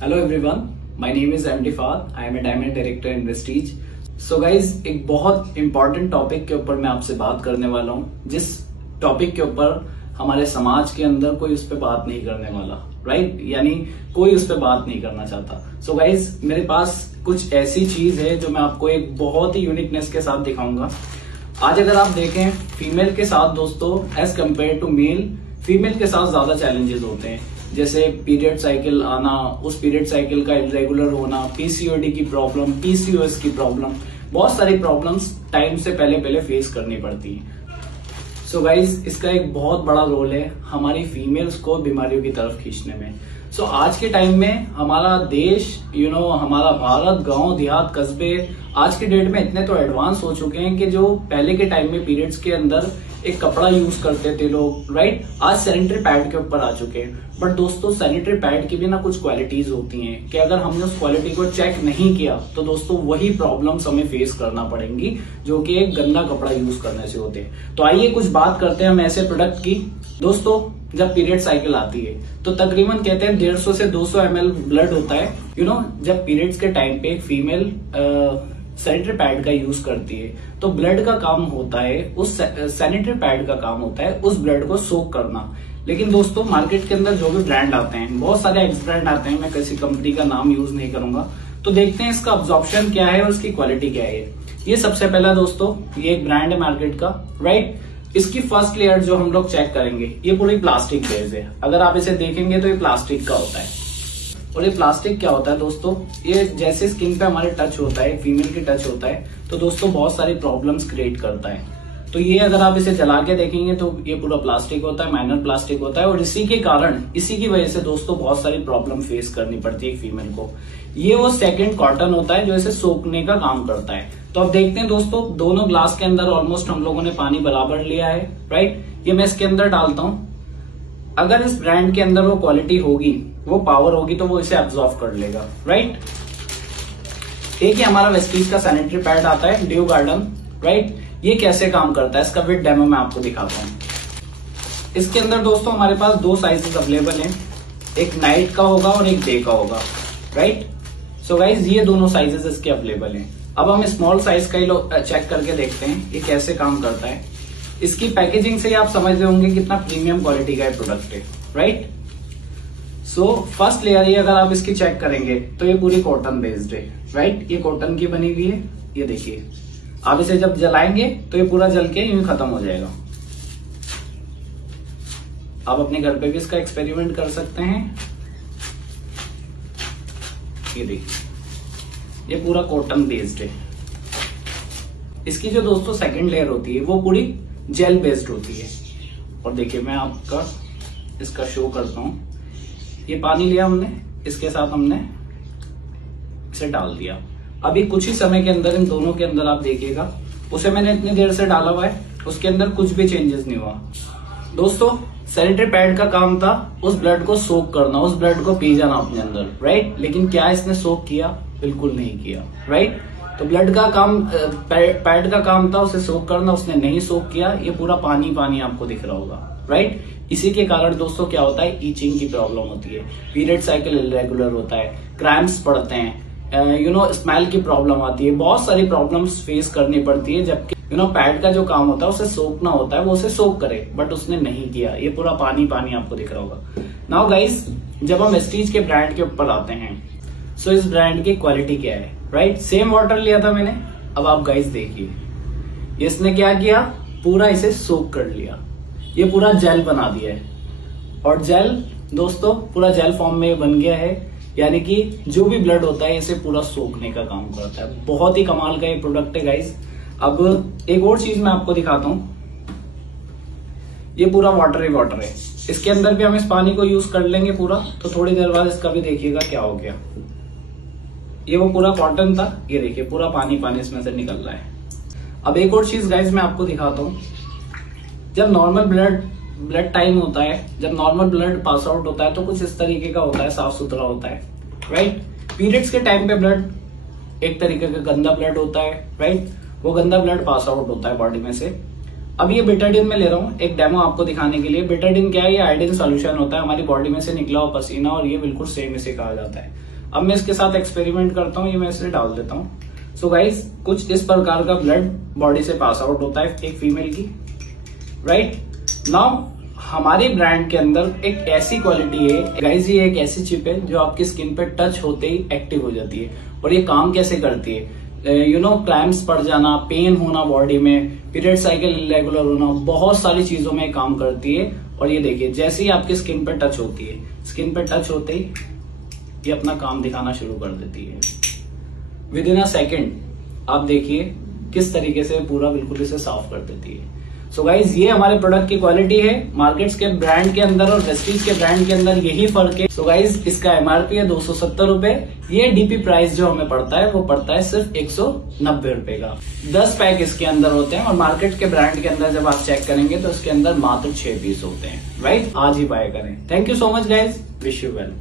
Hello everyone, my name is MD Fahad. I am a diamond director in Vestige. So guys, एक बहुत important topic के ऊपर मैं आपसे बात करने वाला हूँ, जिस टॉपिक के ऊपर हमारे समाज के अंदर कोई उस पर बात नहीं करने वाला, राइट? यानी कोई उस पर बात नहीं करना चाहता। सो गाइज, मेरे पास कुछ ऐसी चीज है जो मैं आपको एक बहुत ही यूनिकनेस के साथ दिखाऊंगा। आज अगर आप देखें, फीमेल के साथ दोस्तों as compare to male, female के साथ ज्यादा चैलेंजेस होते हैं, जैसे पीरियड साइकिल आना, उस पीरियड साइकिल का इरेगुलर होना, पीसीओडी की प्रॉब्लम, पीसीओएस की प्रॉब्लम, बहुत सारी प्रॉब्लम्स टाइम से पहले फेस करनी पड़ती है। सो गाइज, इसका एक बहुत बड़ा रोल है हमारी फीमेल्स को बीमारियों की तरफ खींचने में। सो आज के टाइम में हमारा देश, हमारा भारत, गांव देहात कस्बे आज के डेट में इतने तो एडवांस हो चुके हैं कि जो पहले के टाइम में पीरियड्स के अंदर एक कपड़ा यूज करते थे लोग, राइट, आज सैनिटरी पैड के ऊपर आ चुके हैं। बट दोस्तों, सैनिटरी पैड की भी ना कुछ क्वालिटीज होती हैं कि अगर हमने उस क्वालिटी को चेक नहीं किया तो दोस्तों वही प्रॉब्लम्स हमें फेस करना पड़ेंगी जो कि एक गंदा कपड़ा यूज करने से होते हैं। तो आइए कुछ बात करते हैं हम ऐसे प्रोडक्ट की। दोस्तों, जब पीरियड साइकिल आती है तो तकरीबन कहते हैं 150 से 200 ml ब्लड होता है। जब पीरियड्स के टाइम पे एक फीमेल सैनिटरी पैड का यूज करती है तो ब्लड का काम होता है, उस सैनिटरी पैड का काम होता है उस ब्लड को सोक करना। लेकिन दोस्तों, मार्केट के अंदर जो भी ब्रांड आते हैं, बहुत सारे एक्स ब्रांड आते हैं, मैं किसी कंपनी का नाम यूज नहीं करूंगा, तो देखते हैं इसका अब्जॉर्प्शन क्या है और इसकी क्वालिटी क्या है। ये सबसे पहला दोस्तों, ये एक ब्रांड है मार्केट का, राइट। इसकी फर्स्ट लेयर जो हम लोग चेक करेंगे, ये पूरी प्लास्टिक बेस है। अगर आप इसे देखेंगे तो ये प्लास्टिक का होता है। और ये प्लास्टिक क्या होता है दोस्तों, ये जैसे स्किन पे हमारे टच होता है, फीमेल की टच होता है, तो दोस्तों बहुत सारी प्रॉब्लम्स क्रिएट करता है। तो ये अगर आप इसे जला के देखेंगे तो ये पूरा प्लास्टिक होता है, माइनर प्लास्टिक होता है, और इसी के कारण, इसी की वजह से दोस्तों बहुत सारी प्रॉब्लम फेस करनी पड़ती है फीमेल को। ये वो सेकेंड कॉटन होता है जो इसे सोखने का काम करता है। तो अब देखते हैं दोस्तों, दोनों ग्लास के अंदर ऑलमोस्ट हम लोगों ने पानी बराबर लिया है, राइट। ये मैं इसके अंदर डालता हूं। अगर इस ब्रांड के अंदर वो क्वालिटी होगी, वो पावर होगी, तो वो इसे एब्जॉर्ब कर लेगा, राइट। एक ही हमारा वेस्टीज का सैनिटरी पैड आता है, ड्यू गार्डन, राइट। ये कैसे काम करता है इसका विद डेमो मैं आपको दिखाता हूँ। इसके अंदर दोस्तों हमारे पास दो साइजेस अवेलेबल हैं, एक नाइट का होगा और एक डे का होगा, राइट। सो गाइज, ये दोनों साइजेस इसके अवेलेबल हैं। अब हम स्मॉल साइज का ही चेक करके देखते हैं ये कैसे काम करता है। इसकी पैकेजिंग से आप समझ रहे होंगे कितना प्रीमियम क्वालिटी का प्रोडक्ट है, राइट। सो फर्स्ट लेयर ये अगर आप इसकी चेक करेंगे तो ये पूरी कॉटन बेस्ड है, राइट। ये कॉटन की बनी हुई है। ये देखिए, आप इसे जब जलाएंगे तो ये पूरा जल के यूं खत्म हो जाएगा। आप अपने घर पे भी इसका एक्सपेरिमेंट कर सकते हैं। ये देखिए, ये पूरा कॉटन बेस्ड है। इसकी जो दोस्तों सेकंड लेयर होती है वो पूरी जेल बेस्ड होती है। और देखिए, मैं आपका इसका शो करता हूं। ये पानी लिया हमने, इसके साथ हमने इसे डाल दिया। अभी कुछ ही समय के अंदर इन दोनों के अंदर आप देखिएगा, उसे मैंने इतनी देर से डाला हुआ है, उसके अंदर कुछ भी चेंजेस नहीं हुआ। दोस्तों, सैनिटरी पैड का काम था उस ब्लड को सोक करना, उस ब्लड को पी जाना अपने अंदर, राइट। लेकिन क्या इसने सोक किया? बिल्कुल नहीं किया, राइट। तो ब्लड का काम, पैड का काम था उसे सोक करना, उसने नहीं सोक किया। ये पूरा पानी पानी आपको दिख रहा होगा, राइट। इसी के कारण दोस्तों क्या होता है, ईचिंग की प्रॉब्लम होती है, पीरियड साइकिल इरेगुलर होता है, क्रैम्प्स पड़ते हैं, स्मेल की प्रॉब्लम आती है, बहुत सारी प्रॉब्लम्स फेस करनी पड़ती है। जबकि पैड का जो काम होता है उसे सोकना होता है, वो उसे सोक करे, बट उसने नहीं किया। ये पूरा पानी पानी आपको दिख रहा होगा। नाउ गाइस, जब हम वेस्टीज के ब्रांड के ऊपर आते हैं, सो इस ब्रांड की क्वालिटी क्या है, राइट। सेम वाटर लिया था मैंने। अब आप गाइस देखिए, इसने क्या किया, पूरा इसे सोक कर लिया, ये पूरा जेल बना दिया है। और जेल दोस्तों पूरा जेल फॉर्म में बन गया है, यानी कि जो भी ब्लड होता है इसे पूरा सोखने का काम करता है। बहुत ही कमाल का ये प्रोडक्ट है गाइस। अब एक और चीज मैं आपको दिखाता हूं। ये पूरा वाटर ही वाटर है, इसके अंदर भी हम इस पानी को यूज कर लेंगे पूरा, तो थोड़ी देर बाद इसका भी देखिएगा क्या हो गया। ये वो पूरा कॉटन था, ये देखिए पूरा पानी पानी इसमें से निकल रहा है। अब एक और चीज गाइस मैं आपको दिखाता हूँ। जब नॉर्मल ब्लड टाइम होता है, जब नॉर्मल ब्लड पास आउट होता है तो कुछ इस तरीके का होता है, साफ सुथरा होता है, राइट। पीरियड्स के टाइम पे ब्लड एक तरीके का गंदा ब्लड होता है, राइट। वो गंदा ब्लड पास आउट होता है बॉडी में से। अब ये बेटाडीन में ले रहा हूँ एक डेमो आपको दिखाने के लिए। बेटाडीन क्या है? ये आयोडीन सॉल्यूशन होता है, हमारी बॉडी में से निकला हुआ पसीना, और ये बिल्कुल सेम इसे कहा जाता है। अब मैं इसके साथ एक्सपेरिमेंट करता हूँ, ये मैं इसे डाल देता हूँ। सो गाइज, कुछ इस प्रकार का ब्लड बॉडी से पास आउट होता है एक फीमेल की, राइट। नाउ हमारे ब्रांड के अंदर एक ऐसी क्वालिटी है गाइज, ये एक ऐसी चिप है जो आपकी स्किन पे टच होते ही एक्टिव हो जाती है। और ये काम कैसे करती है? क्रैम्प्स पड़ जाना, पेन होना बॉडी में, पीरियड साइकिल इरेगुलर होना, बहुत सारी चीजों में काम करती है। और ये देखिए, जैसे ही आपकी स्किन पे टच होती है, स्किन पे टच होते ही ये अपना काम दिखाना शुरू कर देती है। विद इन अ सेकेंड आप देखिए किस तरीके से पूरा बिल्कुल इसे साफ कर देती है। सो गाइज, ये हमारे प्रोडक्ट की क्वालिटी है। मार्केट्स के ब्रांड के अंदर और वेस्टीज के ब्रांड के अंदर यही फर्क है। सो गाइज, इसका एमआरपी है 270 रुपए। ये डीपी प्राइस जो हमें पड़ता है वो पड़ता है सिर्फ 190 रुपए का। 10 पैक इसके अंदर होते हैं और मार्केट के ब्रांड के अंदर जब आप चेक करेंगे तो इसके अंदर मात्र 6 पीस होते हैं, राइट। आज ही बाय करें। Thank you so much guys, wish you well.